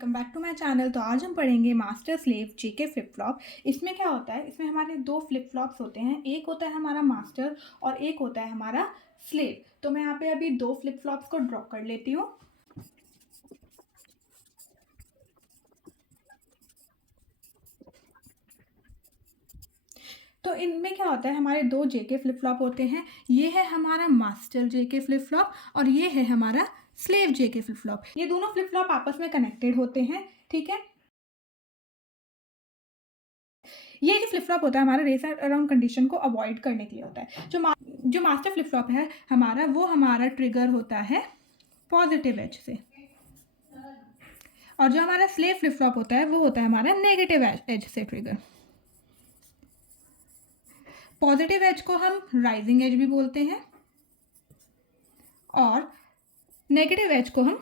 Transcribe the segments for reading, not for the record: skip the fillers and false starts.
Welcome back to my channel. तो आज हम पढ़ेंगे master slave JK flip flop. इसमें क्या होता है, इसमें हमारे दो फ्लिप फ्लॉप्स होते हैं, एक होता है हमारा मास्टर और एक होता है हमारा स्लेव। तो मैं यहाँ पे अभी दो फ्लिप फ्लॉप्स को ड्रॉ कर लेती हूँ। तो इनमें क्या होता है, हमारे दो जेके फ्लिप फ्लॉप होते हैं। ये है हमारा मास्टर जेके फ्लिप फ्लॉप और ये है हमारा स्लेव जेके फ्लिप फ्लॉप। ये दोनों फ्लिप फ्लॉप आपस में कनेक्टेड होते हैं, ठीक है। ये जो फ्लिप फ्लॉप होता है हमारा रेस अराउंड कंडीशन को अवॉइड करने के लिए होता है। जो मास्टर फ्लिप फ्लॉप है हमारा, वो हमारा ट्रिगर होता है पॉजिटिव एज से, और जो हमारा स्लेव फ्लिप फ्लॉप होता है वो होता है हमारा नेगेटिव एज से ट्रिगर। पॉजिटिव एज को हम राइजिंग एज भी बोलते हैं और नेगेटिव एज को हम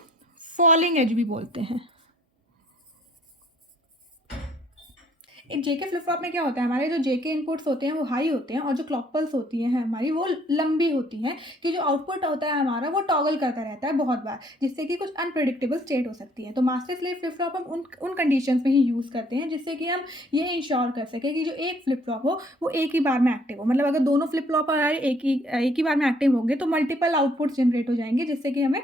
फॉलिंग एज भी बोलते हैं। एक जेके फ्लिप फ्लॉप में क्या होता है, हमारे जो जेके इनपुट्स होते हैं वो हाई होते हैं और जो क्लॉक पल्स होती हैं हमारी वो लंबी होती हैं, कि जो आउटपुट होता है हमारा वो टॉगल करता रहता है बहुत बार, जिससे कि कुछ अनप्रेडिक्टेबल स्टेट हो सकती है। तो मास्टर स्लेव फ्लिप फ्लॉप हम उन कंडीशंस में ही यूज़ करते हैं जिससे कि हम ये इंश्योर कर सकें कि जो एक फ्लिप फ्लॉप हो वो एक ही बार में एक्टिव हो। मतलब अगर दोनों फ्लिप फ्लॉप हमारे एक ही बार में एक्टिव होंगे तो मल्टीपल आउटपुट्स जनरेट हो जाएंगे, जिससे कि हमें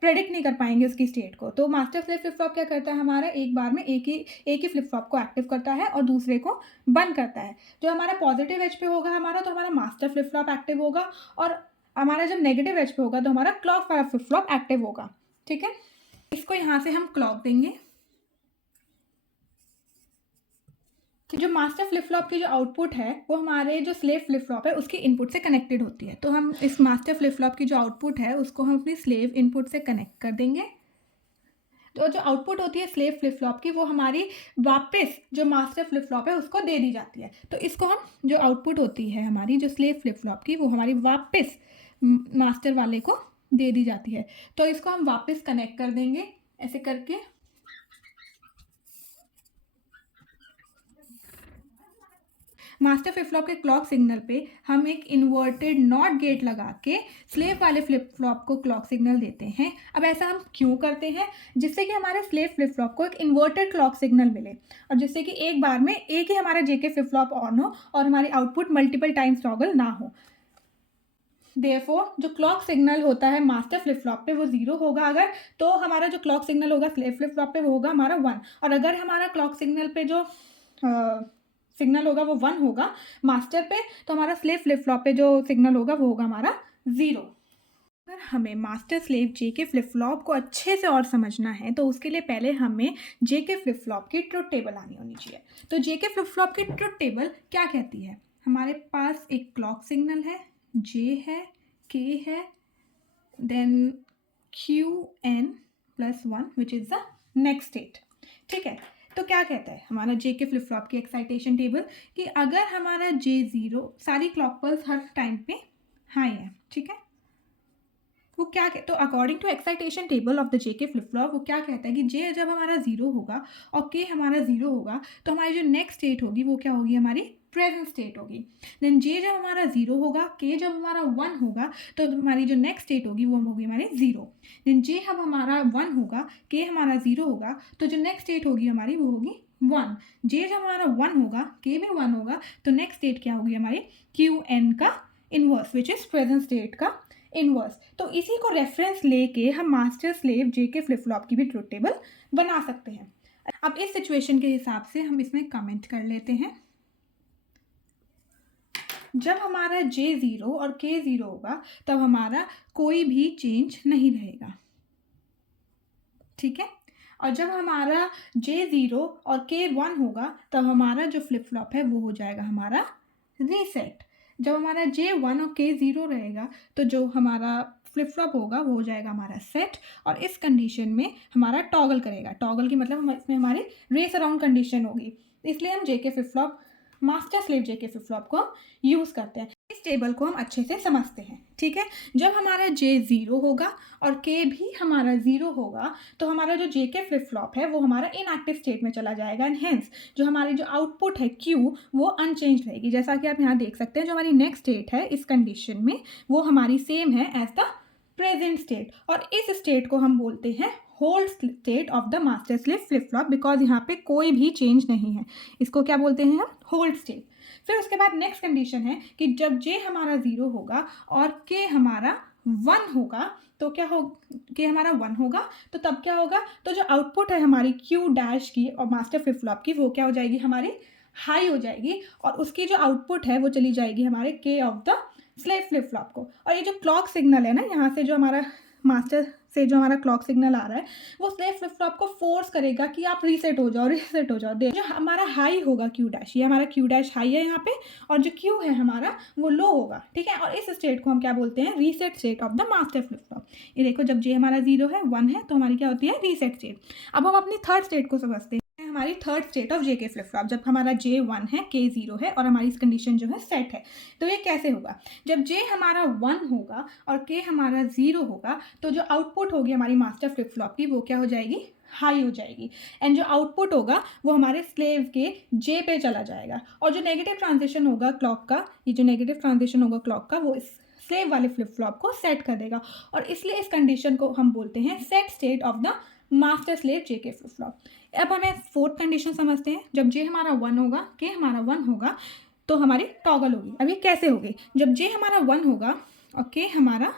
प्रेडिक्ट नहीं कर पाएंगे उसकी स्टेट को। तो मास्टर स्लेव फ्लिप फ्लॉप क्या करता है, हमारा एक बार में एक ही फ्लिप फ्लॉप को एक्टिव करता है और दूसरे को बंद करता है। जो हमारा पॉजिटिव एज पे होगा हमारा, तो हमारा मास्टर फ्लिप फ्लॉप एक्टिव होगा, और हमारा जब नेगेटिव एज पे होगा तो हमारा क्लॉक वाला फ्लिप फ्लॉप एक्टिव होगा, ठीक है। इसको यहाँ से हम क्लॉक देंगे। जो मास्टर फ्लिप फ्लॉप की जो आउटपुट है वो हमारे जो स्लेव फ्लिप फ्लॉप है उसके इनपुट से कनेक्टेड होती है। तो हम इस मास्टर फ्लिप फ्लॉप की जो आउटपुट है उसको हम अपनी स्लेव इनपुट से कनेक्ट कर देंगे। तो जो आउटपुट होती है स्लेव फ्लिप फ्लॉप की वो हमारी वापस जो मास्टर फ्लिप फ्लॉप है उसको दे दी जाती है। तो इसको हम, जो आउटपुट होती है हमारी जो स्लेव फ्लिप फ्लॉप की, वो हमारी वापस मास्टर वाले को दे दी जाती है। तो इसको हम वापस कनेक्ट कर देंगे ऐसे करके। मास्टर फ्लिप फ्लॉप के क्लॉक सिग्नल पे हम एक इन्वर्टेड नॉट गेट लगा के स्लेव वाले फ्लिप फ्लॉप को क्लॉक सिग्नल देते हैं। अब ऐसा हम क्यों करते हैं, जिससे कि हमारे स्लेव फ्लिप फ्लॉप को एक इन्वर्टेड क्लॉक सिग्नल मिले और जिससे कि एक बार में एक ही हमारा जेके फ्लिप फ्लॉप ऑन हो और हमारी आउटपुट मल्टीपल टाइम्स टॉगल ना हो। देयरफॉर जो क्लॉक सिग्नल होता है मास्टर फ्लिप फ्लॉप पे वो 0 होगा अगर, तो हमारा जो क्लॉक सिग्नल होगा स्लेव फ्लिप फ्लॉप पे वो होगा हमारा 1। और अगर हमारा क्लॉक सिग्नल पे जो सिग्नल होगा वो 1 होगा मास्टर पे, तो हमारा स्लेव फ्लिप फ्लॉप पे जो सिग्नल होगा वो होगा हमारा 0। अगर हमें master slave JK flip flop को अच्छे से और समझना है तो उसके लिए पहले हमें जेके फ्लिप फ्लॉप की ट्रुथ टेबल आनी होनी चाहिए। तो जेके फ्लिप फ्लॉप की ट्रुथ टेबल क्या कहती है, हमारे पास एक क्लॉक सिग्नल है, जे है, के है, then Qn+1 which is the next state, ठीक है। तो क्या कहता है हमारा जेके फ्लिप फ्लॉप की एक्साइटेशन टेबल, कि अगर हमारा J0 सारी क्लॉक पल्स हर टाइम पे हाई है, ठीक है, वो क्या तो according to excitation table of the JK flip flop वो क्या कहता है कि जे जब हमारा 0 होगा और के हमारा 0 होगा तो हमारी जो नेक्स्ट स्टेट होगी वो क्या होगी, हमारी प्रेजेंट स्टेट होगी। देन जे जब हमारा 0 होगा, के जब हमारा 1 होगा, तो हमारी जो नेक्स्ट स्टेट होगी वो होगी हमारी 0। देन जे जब हमारा 1 होगा, के हमारा 0 होगा, तो जो नेक्स्ट स्टेट होगी हमारी वो होगी 1। जे जब हमारा 1 होगा, के भी 1 होगा, तो नेक्स्ट स्टेट क्या होगी हमारी Qn का inverse which is present state का इनवर्स। तो इसी को रेफरेंस लेके हम master slave JK flip flop की भी ट्रुथ टेबल बना सकते हैं। अब इस सिचुएशन के हिसाब से हम इसमें कमेंट कर लेते हैं। जब हमारा J0 और K0 होगा तब हमारा कोई भी चेंज नहीं रहेगा, ठीक है। और जब हमारा J0 और K1 होगा तब हमारा जो फ्लिप फ्लॉप है वो हो जाएगा हमारा रीसेट। जब हमारा J1 और K0 रहेगा तो जो हमारा फ्लिप फ्लॉप होगा वो हो जाएगा हमारा सेट, और इस कंडीशन में हमारा टॉगल करेगा। टॉगल की मतलब इसमें हमारी रेस अराउंड कंडीशन होगी, इसलिए हम जेके flip flop master slave JK flip flop को यूज़ करते हैं। इस टेबल को हम अच्छे से समझते हैं, ठीक है। जब हमारा J0 होगा और K भी हमारा 0 होगा तो हमारा जो जेके फ्लिप फ्लॉप है वो हमारा इनएक्टिव स्टेट में चला जाएगा, एंड हेंस जो हमारी जो आउटपुट है Q वो अनचेंज रहेगी। जैसा कि आप यहाँ देख सकते हैं जो हमारी नेक्स्ट स्टेट है इस कंडीशन में वो हमारी सेम है एज द प्रेजेंट स्टेट, और इस स्टेट को हम बोलते हैं hold state of the master slave flip flop, because यहाँ पे कोई भी चेंज नहीं है। इसको क्या बोलते हैं हम? Hold state. फिर उसके बाद नेक्स्ट कंडीशन है कि जब जे हमारा 0 होगा और के हमारा 1 होगा, तो क्या हो, के हमारा 1 होगा तो तब क्या होगा, तो जो आउटपुट है हमारी क्यू डैश की और मास्टर फ्लिप फ्लॉप की, वो क्या हो जाएगी, हमारी हाई हो जाएगी, और उसकी जो आउटपुट है वो चली जाएगी हमारे के of the slave flip flop को। और ये जो क्लॉक सिग्नल है ना, यहाँ से जो हमारा मास्टर से जो हमारा क्लॉक सिग्नल आ रहा है, वो स्लेव फ्लिप फ्लॉप को फोर्स करेगा कि आप रीसेट हो जाओ, रीसेट हो जाओ। जो हमारा हाई होगा क्यू डैश, ये हमारा क्यू डैश हाई है यहाँ पे, और जो क्यू है हमारा वो लो होगा, ठीक है। और इस स्टेट को हम क्या बोलते हैं? Reset state of the master flip flop. ये देखो, जब जे हमारा 0 है, 1 है, तो हमारी क्या होती है? Reset state. अब हम अपनी थर्ड स्टेट को समझते हैं, हमारी third state of J K flip flop. जब हमारा जे 1 है, के 0 है, और हमारी कंडीशन जो है सेट है, तो ये कैसे होगा? जब जे हमारा 1 होगा और के हमारा 0 होगा, तो जो आउटपुट होगी हमारी मास्टर फ्लिप फ्लॉप की, वो क्या हो जाएगी? हाई हो जाएगी। एंड जो आउटपुट होगा वो हमारे स्लेव के जे पे चला जाएगा, और जो नेगेटिव ट्रांजिशन होगा क्लॉक का, ये जो नेगेटिव ट्रांजिशन होगा क्लॉक का, वो इस स्लेव वाले फ्लिप फ्लॉप को सेट कर देगा, और इसलिए इस कंडीशन को हम बोलते हैं set state of the master slave J K flip flop. अब हमें फोर्थ कंडीशन समझते हैं। जब जे हमारा 1 होगा, के हमारा 1 होगा, तो हमारी टॉगल होगी। अब ये कैसे होगी? जब जे हमारा 1 होगा और के हमारा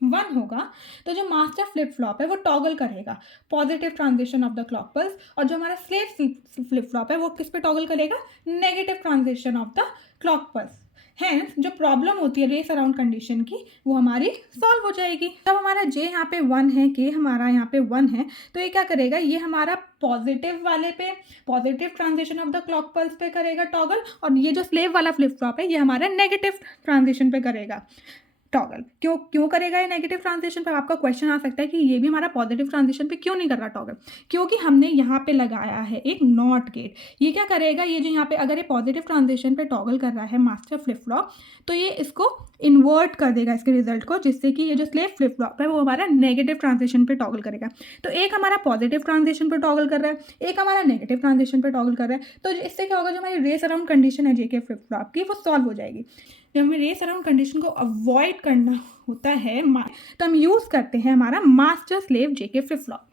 1 होगा, तो जो मास्टर फ्लिप फ्लॉप है वो टॉगल करेगा positive transition of the clock pulse, और जो हमारा स्लेव फ्लिप फ्लॉप है वो किस पे टॉगल करेगा? Negative transition of the clock pulse. Hence जो प्रॉब्लम होती है रेस अराउंड कंडीशन की, वो हमारी सॉल्व हो जाएगी। तब हमारा जे यहाँ पे 1 है, के हमारा यहाँ पे 1 है, तो ये क्या करेगा? ये हमारा पॉजिटिव वाले पे, positive transition of the clock pulse पे करेगा टॉगल, और ये जो स्लेव वाला फ्लिप फ्लॉप है ये हमारा नेगेटिव ट्रांजिशन पे करेगा टॉगल। क्यों करेगा ये नेगेटिव ट्रांजिशन पे? आपका क्वेश्चन आ सकता है कि ये भी हमारा पॉजिटिव ट्रांजिशन पे क्यों नहीं कर रहा टॉगल? क्योंकि हमने यहाँ पे लगाया है एक नॉट गेट। ये क्या करेगा? ये जो यहाँ पे अगर ये पॉजिटिव ट्रांजिशन पे टॉगल कर रहा है मास्टर फ्लिप फ्लॉप, तो ये इसको इन्वर्ट कर देगा इसके रिजल्ट को, जिससे कि ये जो स्लेव फ्लिप फ्लॉप है वो हमारा नेगेटिव ट्रांजिशन पे टॉगल करेगा। तो एक हमारा पॉजिटिव ट्रांजिशन पे टॉगल कर रहा है, एक हमारा नेगेटिव ट्रांजिशन पे टॉगल कर रहा है, तो इससे क्या होगा? जो हमारी रेस अराउंड कंडीशन है जे के फ्लिप फ्लॉप की, वो सॉल्व हो जाएगी। जब हमें रेस अराउंड कंडीशन को अवॉइड करना होता है, तो हम यूज़ करते हैं हमारा master slave J K flip flop.